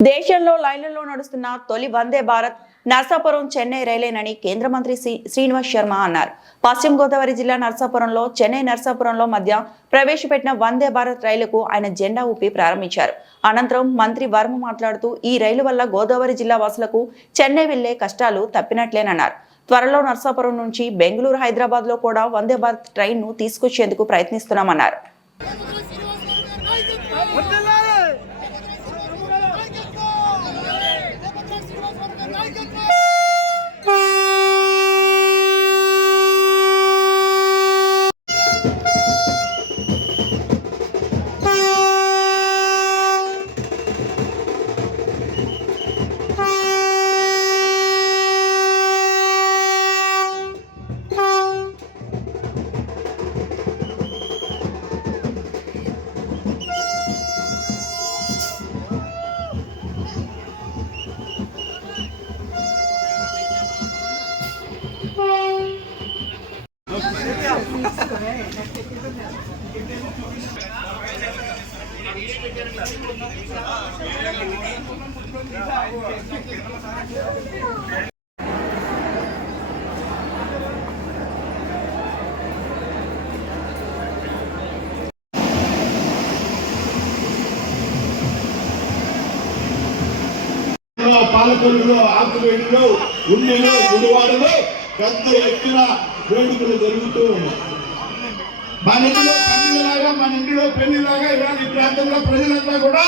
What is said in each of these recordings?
దేశంలో లైన్లలో నడుస్తున్న తొలి వందే భారత్ నర్సాపురం చెన్నై రైలేనని కేంద్ర మంత్రి శ్రీనివాస్ శర్మ అన్నారు. పశ్చిమ గోదావరి జిల్లా నర్సాపురంలో చెన్నై నర్సాపురంలో మధ్య ప్రవేశపెట్టిన వందే భారత్ రైలుకు ఆయన జెండా ఊపి ప్రారంభించారు. అనంతరం మంత్రి వర్మ మాట్లాడుతూ ఈ రైలు వల్ల గోదావరి జిల్లా వాసులకు చెన్నై వెళ్లే కష్టాలు తప్పినట్లేనన్నారు. త్వరలో నర్సాపురం నుంచి బెంగళూరు, హైదరాబాద్ లో కూడా వందే భారత్ ట్రైన్ ను తీసుకొచ్చేందుకు ప్రయత్నిస్తున్నామన్నారు. పాలకొల్లులో, ఆకువేడిలో, ఉన్నెలో, గుడివాడలో పెద్ద ఎత్తున వేడుకలు జరుగుతూ ఉన్నాయి. మన ఇంటిలో పండుగలాగా, మన ఇంటిలో పెళ్లిలాగా ఇవాళ ఈ ప్రాంతంలో ప్రజలంతా కూడా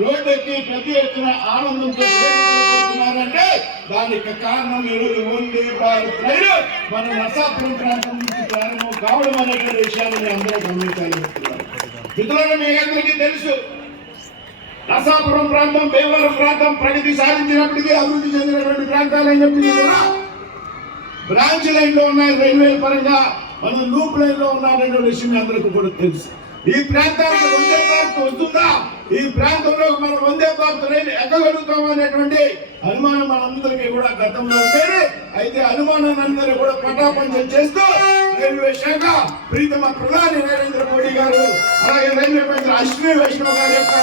రోడ్డెక్కి పెద్ద ఎత్తున ఆనందంతో చేరుకుంటున్నారంటే దానికి కారణం ఈరోజు వందే భారత్ రైలు మన నర్సాపురం ప్రాంతం నుంచి ప్రారంభం కావడం అనేటువంటి విషయాన్ని అందరూ గమనించాలనుకుంటున్నారు. మిత్రులను మీ అందరికీ తెలుసు, నర్సాపురం ప్రాంతం, భీమవరం ప్రాంతం ప్రగతి సాధించినప్పటికీ అభివృద్ధి చెందినటువంటి ప్రాంతాలు అని చెప్పి కూడా బ్రాంచ్ లైన్ లో ఉన్నాయి. రైల్వే పరంగా మనం లూప్ లైన్ లో ఉన్నారనే విషయం అందరికీ కూడా తెలుసు. ఈ ప్రాంతానికి వందే భారత్ వస్తుందా, ఈ ప్రాంతంలో మనం వందే భారత్ రైలు ఎక్కగలుగుతాం అనేటువంటి అనుమానం మనందరికీ కూడా గతంలో ఉండేది. అయితే అనుమానాన్ని అందరూ కూడా పటాపంచం చేస్తూ రైల్వే శాఖ ప్రీతమ ప్రధాని నరేంద్ర మోడీ గారు, అలాగే రైల్వే మంత్రి అశ్విని వైష్ణవ్ గారి యొక్క,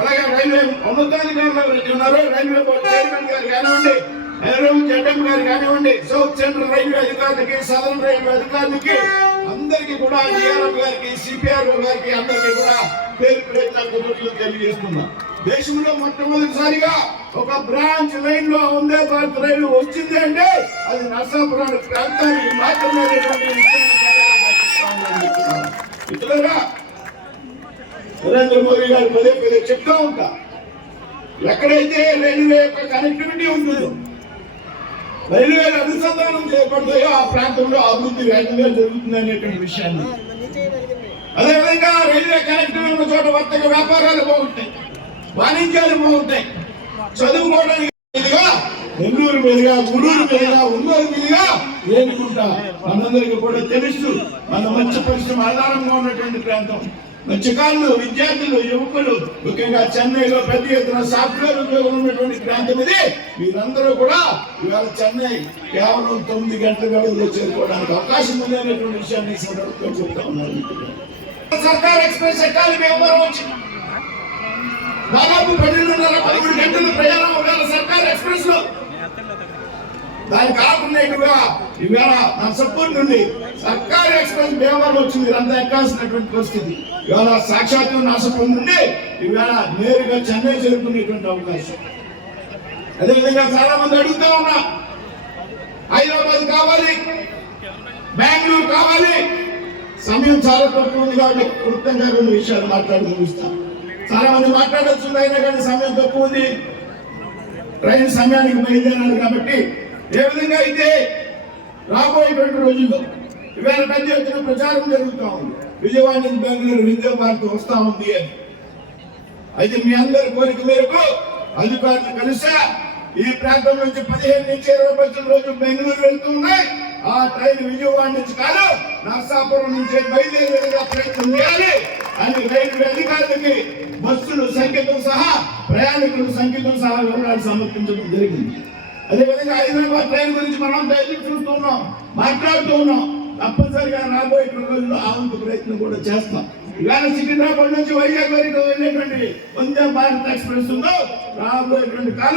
అలాగే రైల్వే ఉన్నతాధికారులు ఉన్నారు, రైల్వే బోర్డు చైర్మన్ గారు కానివ్వండి, జడ్ఎం గారు కానివ్వండి, సౌత్ సెంట్రల్ రైల్వే అధికారులకి, సదరన్ రైల్వే అధికారులకి అందరికీ కూడా, డిఆర్ఎఫ్ గారికి, సిపిఆర్ఓ గారికి అందరికీ కూడా పేరు పేరున కృతజ్ఞతలు తెలియజేస్తున్నాం. దేశంలో మొట్టమొదటిసారిగా ఒక బ్రాంచ్ లైన్ లో వందే భారత్ రైలు వచ్చింది అంటే అది నర్సాపురం ప్రాంతానికి మాత్రమే. మిత్రులారా, నరేంద్ర మోదీ గారు పదే పదే చెప్తా ఉంటా, ఎక్కడైతే రైల్వే యొక్క కనెక్టివిటీ ఉంటుందో, రైల్వే అనుసంధానం చేయబడతాయో ఆ ప్రాంతంలో అభివృద్ధి వేగంగా జరుగుతుంది అనేటువంటి విషయాన్ని. అదేవిధంగా రైల్వే కనెక్టివిటీ ఉన్న చోట వర్తక వ్యాపారాలు బాగుంటాయి, వాణిజ్యాలు బాగుంటాయి, చదువుకోవడానికి మీదుగా నెల్లూరు మీదుగా, గుడూరు మీదుగా, ఒంగోలు మీదుగా ఏనుకుంటా మనందరికీ కూడా తెలుసు. మన మత్స్య పరిశ్రమ ఆధారంగా ఉన్నటువంటి ప్రాంతం, మత్స్యకారులు, విద్యార్థులు, యువకులు, ముఖ్యంగా చెన్నైలో పెద్ద ఎత్తున సాఫ్ట్వేర్ ఉద్యోగం ఉన్నటువంటి ప్రాంతం ఇది. వీరందరూ కూడా ఇవాళ చెన్నై కేవలం 9 గంటల వ్యవధిలో చేరుకోవడానికి అవకాశం ఉంది అనేటువంటి విషయాన్ని సందర్భంగా చెప్తా ఉన్నారు. సర్కార్ ఎక్స్ప్రెస్ ఎక్కాలి, భీమవరం వచ్చి దాదాపు 12:30-13 గంటల ప్రయాణం ఒకవేళ సర్కార్ ఎక్స్ప్రెస్ లో. దాని కాకుండా ఇవాళ నర్సాపూర్ నుండి సర్కార్ ఎక్స్ప్రెస్ భీమవరం వచ్చింది, అంతా ఎక్కాల్సినటువంటి పరిస్థితి. ఇవాళ సాక్షాత్తు నర్సాపూర్ నుండి ఇవాళ నేరుగా చెన్నై చేరుకునేటువంటి అవకాశం. అదేవిధంగా చాలా మంది అడుగుతా ఉన్నా, హైదరాబాద్ కావాలి, బెంగళూరు కావాలి. సమయం చాలా తక్కువ ఉంది కాబట్టి క్లుప్తంగా 2 విషయాలు మాట్లాడి ముగిస్తాం. చాలా మంది మాట్లాడచ్చు, అయినా కానీ సమయం తక్కువ ఉంది, ట్రైన్ సమయానికి బయలుదేరాలి. కాబట్టి ఏ విధంగా అయితే రాబోయేటువంటి రోజుల్లో ఇవాళ పెద్ద ఎత్తున ప్రచారం జరుగుతూ ఉంది, విజయవాడ నుంచి బెంగళూరు వందే భారత్ వస్తా ఉంది అని. అయితే మీ అందరి కోరిక మేరకు అధికారులు కలిసా ఈ ప్రాంతం నుంచి 15 నుంచి 20 బస్సుల రోజు బెంగళూరు వెళ్తూ ఉన్నాయి. ఆ ట్రైన్ విజయవాడ నుంచి కాదు, నర్సాపురం నుంచి బయలుదేరేగా ప్రయత్నం చేయాలి అని రైల్వే అధికారులకి బస్సులు సంఖ్యతో సహా, ప్రయాణికుల సంఖ్యతో సహా వివరాలు సమర్పించడం జరిగింది. అదేవిధంగా హైదరాబాద్ ట్రైన్ గురించి మనం ఎదురు చూస్తున్నాం, మాట్లాడుతూ ఉన్నాం. తప్పనిసరిగా రాబోయే రోజుల్లో ఆ వంతు ప్రయత్నం కూడా చేస్తాం. ఇవాళ సికింద్రాబాద్ నుంచి వైజాగ్ వరకు వెళ్ళేటువంటి వందే భారత్ ఎక్స్ప్రెస్ ఉందో రాబోయేటువంటి కాలం